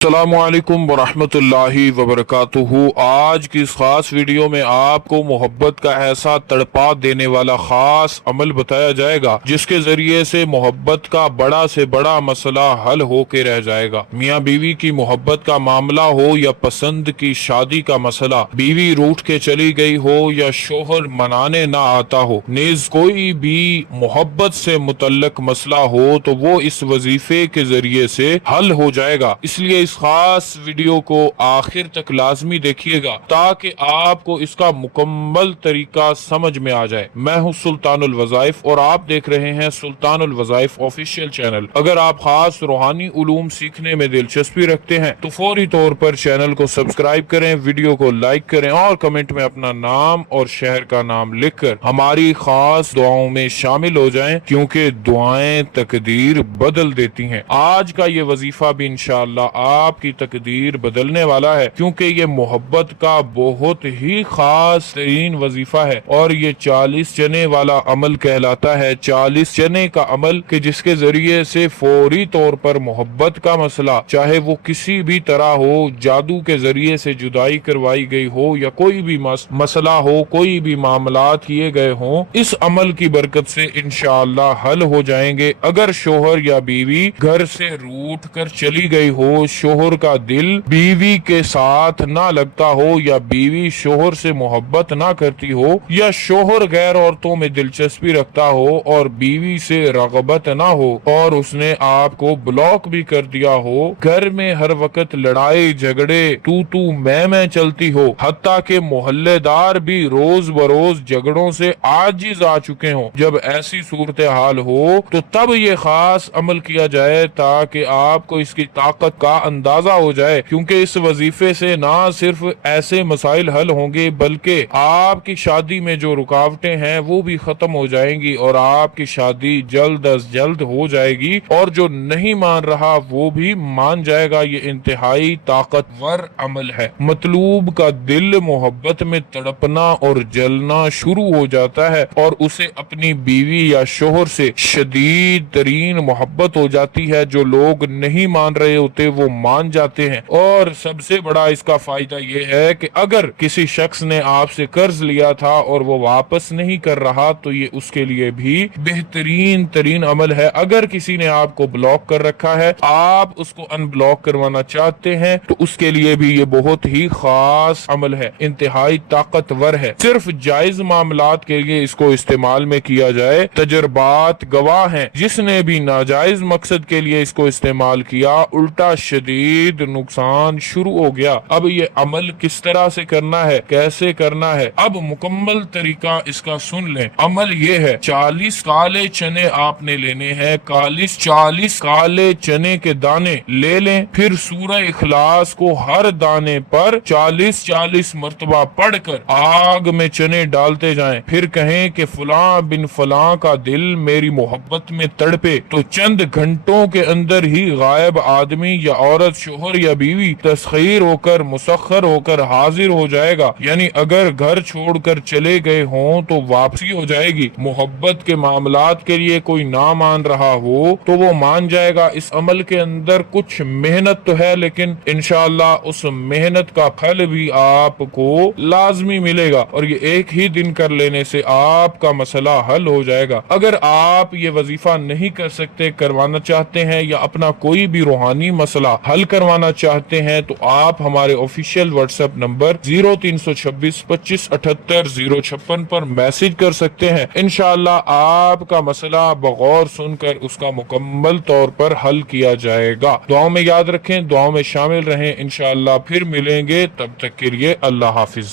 अस्सलामुअलैकुम वरहमतुल्लाहि वबरकातुहू। आज की इस खास वीडियो में आपको मोहब्बत का ऐसा तड़पा देने वाला खास अमल बताया जाएगा जिसके जरिए से मोहब्बत का बड़ा से बड़ा मसला हल हो के रह जाएगा। मियाँ बीवी की मोहब्बत का मामला हो या पसंद की शादी का मसला, बीवी रूठ के चली गई हो या शोहर मनाने ना आता हो, नेज कोई भी मोहब्बत से मुतल्लक मसला हो तो वो इस वजीफे के जरिए से हल हो जाएगा। इसलिए इस खास वीडियो को आखिर तक लाजमी देखिएगा ताकि आपको इसका मुकम्मल तरीका समझ में आ जाए। मैं हूं सुल्तानुल वज़ाइफ और आप देख रहे हैं सुल्तानुल वज़ाइफ ऑफिशियल चैनल। अगर आप खास रूहानी उलूम सीखने में दिलचस्पी रखते हैं तो फौरी तौर पर चैनल को सब्सक्राइब करें, वीडियो को लाइक करें और कमेंट में अपना नाम और शहर का नाम लिखकर हमारी खास दुआओं में शामिल हो जाएं, क्योंकि दुआएं तकदीर बदल देती हैं। आज का ये वजीफा भी इंशाअल्लाह आपकी तकदीर बदलने वाला है, क्योंकि ये मोहब्बत का बहुत ही खास तरीन वजीफा है और ये 40 चने वाला अमल कहलाता है। 40 चने का अमल कि जिसके जरिए से फौरी तौर पर मोहब्बत का मसला, चाहे वो किसी भी तरह हो, जादू के जरिए से जुदाई करवाई गई हो या कोई भी मसला हो, कोई भी मामलात किए गए हों, इस अमल की बरकत से इंशाअल्लाह हल हो जाएंगे। अगर शोहर या बीवी घर से रूठ कर चली गई हो, शोहर का दिल बीवी के साथ ना लगता हो या बीवी शोहर से मोहब्बत ना करती हो या शोहर गैर औरतों में दिलचस्पी रखता हो और बीवी से रगबत ना हो और उसने आपको ब्लॉक भी कर दिया हो, घर में हर वक्त लड़ाई झगड़े तू मैं चलती हो, हत्ता के मोहल्लेदार भी रोज बरोज झगड़ों से आजिज आ चुके हों, जब ऐसी सूरत हाल हो तो तब ये खास अमल किया जाए ताकि आपको इसकी ताकत का अंदाजा हो जाए। क्योंकि इस वजीफे से ना सिर्फ ऐसे मसाइल हल होंगे बल्कि आपकी शादी में जो रुकावटें हैं वो भी खत्म हो जाएंगी और आपकी शादी जल्द अज जल्द हो जाएगी और जो नहीं मान रहा वो भी मान जाएगा। ये इंतहाई ताकतवर अमल है। मतलूब का दिल मोहब्बत में तड़पना और जलना शुरू हो जाता है और उसे अपनी बीवी या शोहर से शदीद तरीन मोहब्बत हो जाती है। जो लोग नहीं मान रहे होते वो मान जाते हैं। और सबसे बड़ा इसका फायदा ये है कि अगर किसी शख्स ने आपसे कर्ज लिया था और वो वापस नहीं कर रहा तो ये उसके लिए भी बेहतरीन तरीन अमल है। अगर किसी ने आपको ब्लॉक कर रखा है, आप उसको अनब्लॉक करवाना चाहते हैं तो उसके लिए भी ये बहुत ही खास अमल है, इंतहाई ताकतवर है। सिर्फ जायज मामलात के लिए इसको इस्तेमाल में किया जाए। तजर्बात गवाह हैं, जिसने भी नाजायज मकसद के लिए इसको इस्तेमाल किया उल्टा शदीद नुकसान शुरू हो गया। अब ये अमल किस तरह से करना है, कैसे करना है, अब मुकम्मल तरीका इसका सुन लें। अमल ये है, 40 काले चने आपने लेने हैं। 40 काले चने के दाने ले लें, फिर सूरह इखलास को हर दाने पर 40 मर्तबा पढ़कर आग में चने डालते जाएं। फिर कहें कि फलां बिन फलां का दिल मेरी मोहब्बत में तड़पे, तो चंद घंटों के अंदर ही गायब आदमी या औरत, शोहर या बीवी तस्खीर होकर मुसख्खर होकर हाजिर हो जाएगा। यानी अगर घर छोड़कर चले गए हों तो वापसी हो जाएगी। मोहब्बत के मामलात के लिए कोई ना मान रहा हो तो वो मान जाएगा। इस अमल के अंदर कुछ मेहनत तो है, लेकिन इंशाअल्लाह उस मेहनत का फल भी आपको लाजमी मिलेगा और ये एक ही दिन कर लेने से आपका मसला हल हो जाएगा। अगर आप ये वजीफा नहीं कर सकते, करवाना चाहते हैं या अपना कोई भी रूहानी मसला हल करवाना चाहते हैं तो आप हमारे ऑफिशियल व्हाट्सएप नंबर 0326 25 78 056 पर मैसेज कर सकते हैं। इंशाअल्लाह आपका मसला बगौर सुनकर उसका मुकम्मल तौर पर हल किया जाएगा। दुआओं में याद रखें, दुआओं में शामिल रहें। इंशाअल्लाह फिर मिलेंगे, तब तक के लिए अल्लाह हाफिज।